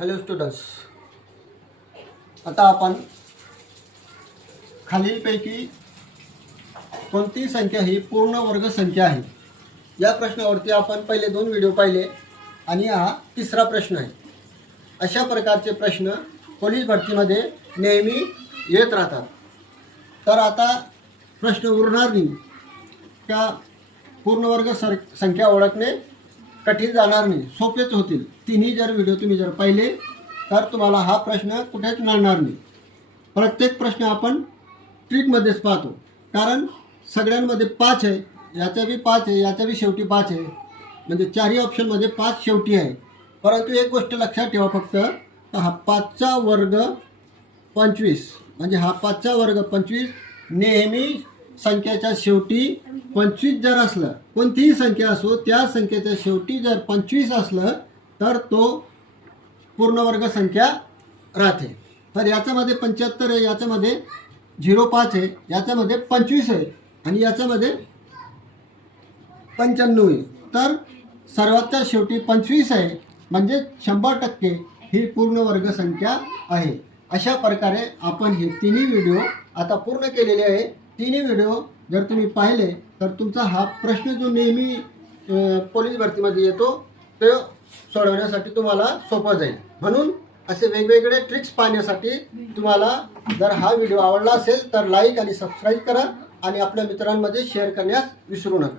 Hello students, आता आपण खालीलपैकी कोणती संख्या ही पूर्ण वर्ग संख्या आहे या प्रश्नावरती आपण पहिले 2 व्हिडिओ पाहिले आणि हा तिसरा प्रश्न आहे. अशा प्रकारचे प्रश्न पोलीस भरतीमध्ये नेहमी येत राहतात. तर आता प्रश्न उरणार नाही का पूर्ण वर्ग संख्या ओळखणे कठीण जाणार नाही, सोपेच होतील. तिन्ही जर व्हिडिओ तुम्ही जर पाहिले तर तुम्हाला हा प्रश्न कुठेच मिळणार नाही. प्रत्येक प्रश्न आपण ट्रिकमध्येच पाहतो, कारण सगळ्यांमध्ये 5 आहे, याच्या बी 5 आहे, याच्या बी शेवटी 5 आहे, म्हणजे चारही ऑप्शनमध्ये 5 शेवटी आहे. परंतु एक गोष्ट लक्षात ठेवा फक्त, हा 5चा वर्ग 25 म्हणजे हा 5चा वर्ग 25 नेहमी संख्येच्या शेवटी 25 जर असलं, कोणतीही संख्या असो त्या संख्येच्या शेवटी जर 25 असलं तर तो पूर्ण वर्ग संख्या राहते. तर याच्यामध्ये 75 आहे, याच्यामध्ये 05 आहे, याच्यामध्ये 25 आहे आणि याच्यामध्ये 95 आहे. तर सर्वातच्या शेवटी 25 आहे, म्हणजे 100% ही पूर्ण वर्ग संख्या आहे. अशा प्रकारे आपण हे तिन्ही व्हिडिओ आता पूर्ण केलेले आहे. तिन्ही व्हिडिओ जर तुम्ही पाहिले तर तुमचा हा प्रश्न जो नेहमी पोलीस भरतीमध्ये येतो तो सोडवण्यासाठी तुम्हाला सोपं जाईल. म्हणून असे वेगवेगळे ट्रिक्स पाहण्यासाठी तुम्हाला जर हा व्हिडिओ आवडला असेल तर लाईक आणि सबस्क्राईब करा आणि आपल्या मित्रांमध्ये शेअर करण्यास विसरू नका.